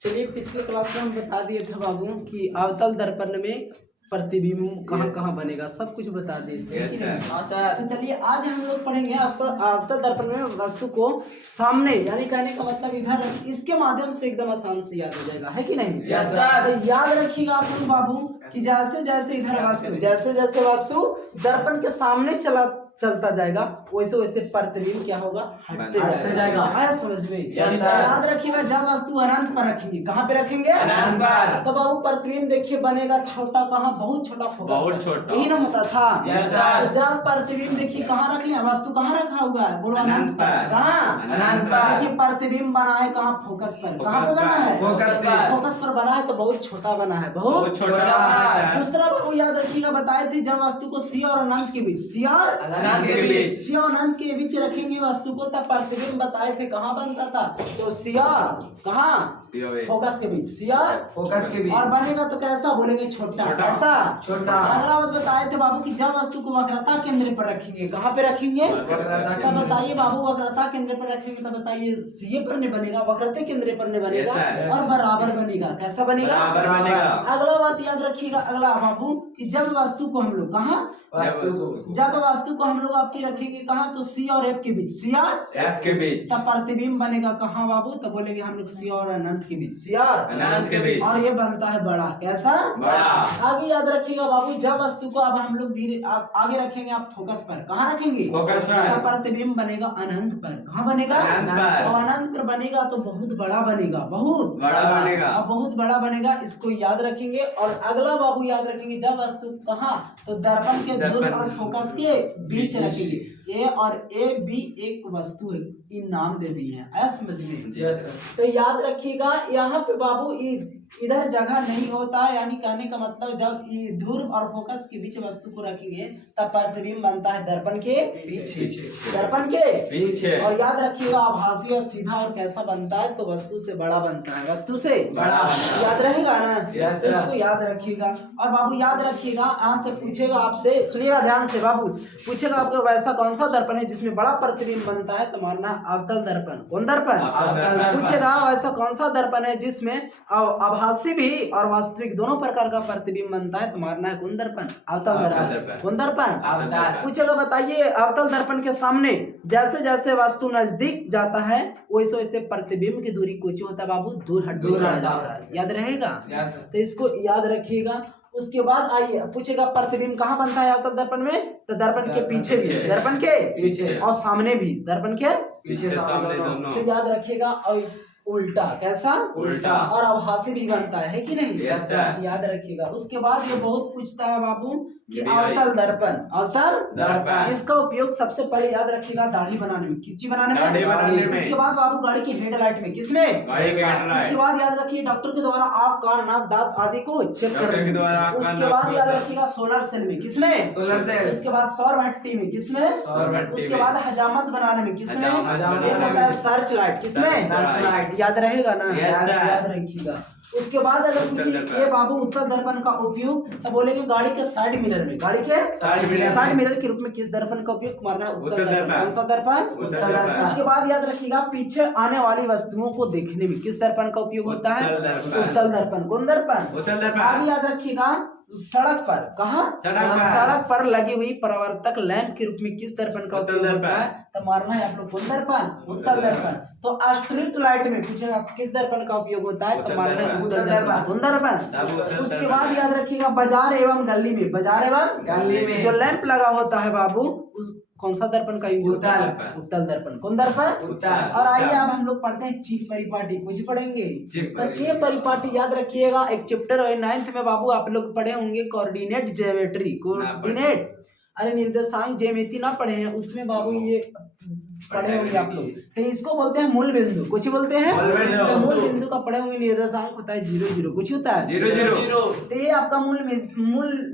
चलिए, पिछले क्लास में हम बता दिए थे बाबू कि अवतल दर्पण में प्रतिबिंब कहाँ कहाँ बनेगा, सब कुछ बता दिए थे। तो चलिए आज हम लोग पढ़ेंगे अवतल दर्पण में वस्तु को सामने, यानी कहने का मतलब इधर, इसके माध्यम से एकदम आसान से याद हो जाएगा, है कि नहीं? तो याद रखिएगा आप लोग बाबू कि जैसे जैसे इधर वस्तु, जैसे जैसे वस्तु दर्पण के सामने चलता जाएगा वैसे वैसे प्रतिबिंब क्या होगा, हटते जाएगा। आया समझ में? याद रखिएगा जब वस्तु अनंत पर रखेंगे, कहाँ पे रखेंगे? अनंत पर। तो बाबू प्रतिबिंब देखिए बनेगा छोटा, कहाँ? बहुत छोटा, फोकस यही ना होता था। तो जब प्रतिबिंब देखिए कहाँ रख लिया, वस्तु कहाँ रखा हुआ है, बोलो अनंत पर। कहाँ? अनंत पर। देखिए प्रतिबिंब बना है कहाँ? फोकस पर। कहाँ पे बना है? फोकस पर बना है, तो बहुत छोटा बना है, बहुत छोटा। दूसरा बाबू याद रखिएगा बताए थे जब वस्तु को सी और अनंत के बीच, सी और अनंत के बीच रखेंगे वस्तु को, तब प्रतिबिंब बताए थे कहाँ बनता था, तो सीआर कहाँ? फोकस के बीच, सीआर फोकस के बीच। और बनेगा तो कैसा बोलेंगे? छोटा। कैसा? छोटा। अगला बात बताए थे बाबू कि जब वस्तु को वक्रता केंद्र पर रखेंगे, कहाँ पे रखेंगे? तब बताइए बाबू वक्रता केंद्र पर रखेंगे, तब बताइए सीए पर नहीं बनेगा, वक्रता केंद्र पर नहीं बनेगा, और बराबर बनेगा। कैसा बनेगा? अगला बात याद रखिएगा, अगला बाबू कि जब वस्तु को हम लोग कहाँ, जब वस्तु को हम लोग आपकी रखेंगे कहाँ, तो सी और एफ के बीच, सी और एफ के बीच, तब प्रतिबिंब बनेगा कहाँ बाबू? तब बोलेंगे हम लोग सी और अनंत के बीच, सी और अनंत के बीच, और ये बनता है बड़ा। कैसा? बड़ा। आगे याद रखिएगा बाबू जब वस्तु को अब हम लोग धीरे आगे रखेंगे, आप फोकस पर, कहाँ रखेंगे? फोकस पर। तब प्रतिबिंब बनेगा अनंत पर। कहाँ बनेगा? और अनंत पर बनेगा तो बहुत बड़ा बनेगा, बहुत बड़ा बनेगा, बहुत बड़ा बनेगा, इसको याद रखेंगे। और अगला बाबू याद रखेंगे जब वस्तु कहाँ, तो दर्पण के ध्रुव और फोकस के बीच रखेंगे। ए और ए बी एक वस्तु है, इन नाम दे दिए हैं, ऐसा समझ में? तो याद रखिएगा यहाँ पे बाबू इधर जगह नहीं होता, यानी कहने का मतलब जब ध्रुव और फोकस के बीच वस्तु को रखेंगे तब प्रतिबिंब बनता है दर्पण के पीछे, दर्पण के पीछे। और याद रखिएगा आभासी और सीधा और कैसा बनता है, तो वस्तु से बड़ा बनता है, वस्तु से बड़ा। याद रहेगा ना? तो इसको याद रखिएगा। और बाबू याद रखिएगा यहाँ से पूछेगा आपसे, सुनिएगा ध्यान से बाबू, पूछेगा आपको वैसा कौन सा दर्पण है जिसमें बड़ा प्रतिबिंब बनता है, तो मानना अवतल दर्पण। कौन दर्पण? पूछेगा वैसा कौन सा दर्पण है जिसमें आभासी भी और वास्तविक दोनों प्रकार का प्रतिबिंब बनता है, तो मानना है कौन दर्पण? अवतल दर्पण। कौन दर्पण? पूछेगा बताइए अवतल दर्पण के सामने जैसे जैसे वस्तु नजदीक जाता है वैसे वैसे प्रतिबिंब की दूरी कुछ होता है बाबू, दूर जाता है। याद रहेगा? तो इसको याद रखिएगा। उसके बाद आइए पूछेगा प्रतिबिंब कहाँ बनता है अवतल दर्पण में, तो दर्पण के पीछे भी, दर्पण के पीछे और सामने भी, दर्पण के पीछे सामने दोनों। तो याद रखिएगा। और उल्टा, कैसा? उल्टा। और आभासी भी बनता है कि नहीं? याद रखिएगा। उसके बाद ये बहुत पूछता है बाबू कि अवतल दर्पण, अवतल दर्पण, इसका उपयोग सबसे पहले याद रखिएगा दाढ़ी बनाने में, किस चीज बनाने में? उसके बाद बाबू गाड़ी की हेडलाइट में, किसमें? उसके बाद याद रखिए डॉक्टर के द्वारा आँख, कान, नाक, दांत आदि को चेक करने में। उसके बाद याद रखिएगा सोलर सेल में, किसमें? Solar cell. उसके बाद सौर भट्टी में, किसमें? सौर भट्टी। उसके बाद हजामत बनाने में, किसमें? सर्च लाइट, किसमें? Search light. याद रहेगा ना? याद रखिएगा। उसके बाद अगर पूछिए ये बाबू उत्तल दर्पण का उपयोग, तो बोलेंगे गाड़ी के साइड मिरर में, गाड़ी के साइड मिरर के रूप में किस दर्पण का उपयोग मारना है? उत्तल दर्पण। कौन सा दर्पण? उत्तल दर्पण। उसके बाद याद रखिएगा पीछे आने वाली वस्तुओं को देखने में किस दर्पण का उपयोग होता है? उत्तल दर्पण। कौन दर्पण? आगे याद रखिएगा सड़क पर, कहाँ? सड़क पर लगी हुई परावर्तक लैंप के रूप में किस दर्पण का उपयोग होता है? तो मारना है आप लोग कौन दर्पण? उत्तल दर्पण। तो स्ट्रीट लाइट में पूछेगा किस दर्पण का उपयोग होता है? तो मारना है उत्तल दर्पण। कौन दर्पण? उसके बाद याद रखिएगा बाजार एवं गली में, बाजार एवं गली में जो लैंप लगा होता है बाबू, उस कौन सा दर्पण का यूज होता है? उत्तल दर्पण। कौन दर्पण? उत्तल। और आइए अब हम लोग पढ़ते हैं चीप परिपाटी, कुछ पढ़ेंगे। तो चीप परिपाटी याद रखिएगा एक चैप्टर है 9th में बाबू, आप लोग पढ़े होंगे कोऑर्डिनेट ज्योमेट्री, कोऑर्डिनेट, अरे निर्देशांक ज्यामिति ना पढ़े हैं, उसमें बाबू ये पढ़े होंगे आप लोग। तो इसको बोलते हैं मूल बिंदु, कुछ बोलते हैं तो मूल बिंदु का पढ़े होंगे। निर्देशांक होता है 0 0, कुछ होता है 0 0। तो ये आपका मूल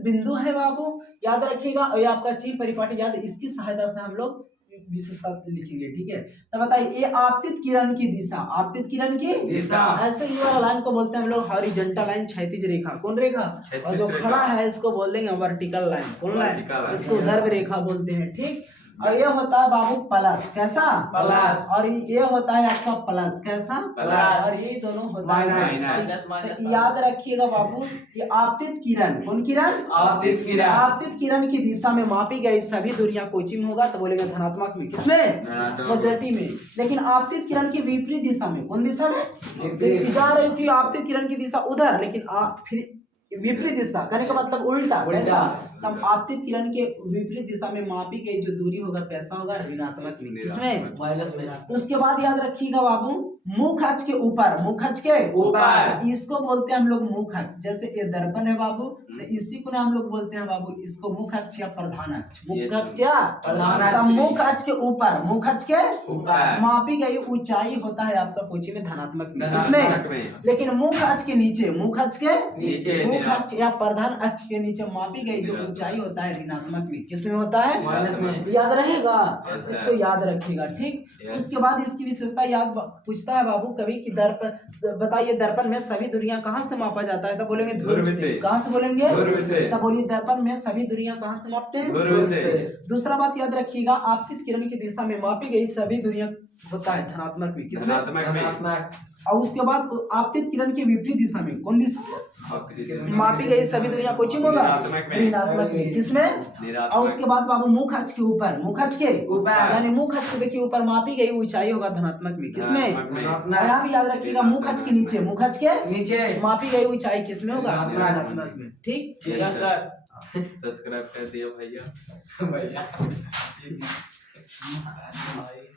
बिंदु है बाबू, याद रखिएगा। और ये आपका चीप परिपाटी याद, इसकी सहायता से हम लोग विशेषता लिखेंगे, ठीक है? तो बताइए ये आपतित किरण की दिशा, आपतित किरण की दिशा, ऐसे ही वाला लाइन को बोलते हैं हम लोग हॉरिजॉन्टल लाइन, क्षैतिज रेखा। कौन रेखा? और जो खड़ा है इसको बोल देंगे वर्टिकल लाइन। कौन लाइन? इसको ध्रुव रेखा बोलते हैं, ठीक। और ये होता है बाबू प्लस, कैसा प्लस। और ये होता है आपका प्लस, कैसा प्लस। और ये दोनों होता है माइनस। माइनस। तो याद रखिएगा बाबू, ये आपतित किरण, कौन किरण? आपतित किरण। आपतित किरण की दिशा में मापी गई सभी दूरियां कोची में होगा? तो बोलेगा धनात्मक में, किसमें? पॉजिटिव में। लेकिन आपतित किरण की विपरीत दिशा में, कौन दिशा में? जा रही थी आपतित किरण की दिशा उधर, लेकिन आप फिर विपरीत दिशा, कहने का मतलब उल्टा, कैसा? तब आपतित किरण के विपरीत दिशा में मापी गई जो दूरी होगा कैसा होगा? ऋणात्मक में, किसमें? माइनस में। उसके बाद याद रखिएगा बाबू, मुख अक्ष के ऊपर, मुख अक्ष के ऊपर। इसको बोलते हैं हम लोग मुख अक्ष। जैसे ये दर्पण है बाबू, तो इसी को ना हम लोग बोलते हैं बाबू, इसको मुख अक्ष या प्रधान अक्ष। मुख अक्ष या प्रधान तब अक्ष। मुख अक्ष के ऊपर, मुख अक्ष के ऊपर मापी गई ऊंचाई होता है आपका कोची में धनात्मक में, धनात्मक किसमें? में। लेकिन मुख अक्ष के नीचे, मुख अक्ष के नीचे, मुख अक्ष या प्रधान अक्ष के नीचे मापी गई जो ऊंचाई होता है ऋणात्मक में, किसमें होता है? माइनस में। याद रहेगा, Yes, sir. इसको याद रखिएगा, ठीक। Yes. उसके बाद इसकी विशेषता याद पूछता है बाबू कभी कि दर्पण, बताइए दर्पण में सभी दूरियां कहाँ से मापा जाता है? तब बोलेंगे ध्रुव से। कहाँ से बोलेंगे? ध्रुव से। तब बोलिए दर्पण में सभी दूरियां कहाँ से मापते हैं? ध्रुव से। दूसरा बात याद रखिएगा, आपतित किरण की दिशा में मापी गई सभी दूरियां होता है धनात्मक में, किसमें? धनात्मक। और उसके बाद आपतित किरण की विपरीत दिशा में, कौन दिशा? मापी गई सभी दूरियां कोची में होगा? ऋणात्मक में, किसमें? और उसके बाद बाबू मुख अक्ष के ऊपर, मुख अक्ष के ऊपर। यानी मुख अक्ष के देखिए ऊपर मापी गई ऊंचाई होगा धनात्मक में, किसमें? धनात्मक। और यहाँ भी याद रखिएगा मुख अक्ष के नीचे, मुख अक्ष के नीचे मापी गई ऊंचाई किसमें होगा? धनात्मक धनात्मक में, ठीक। Yes, sir. सब्सक्राइब कर दियो भैया। भैया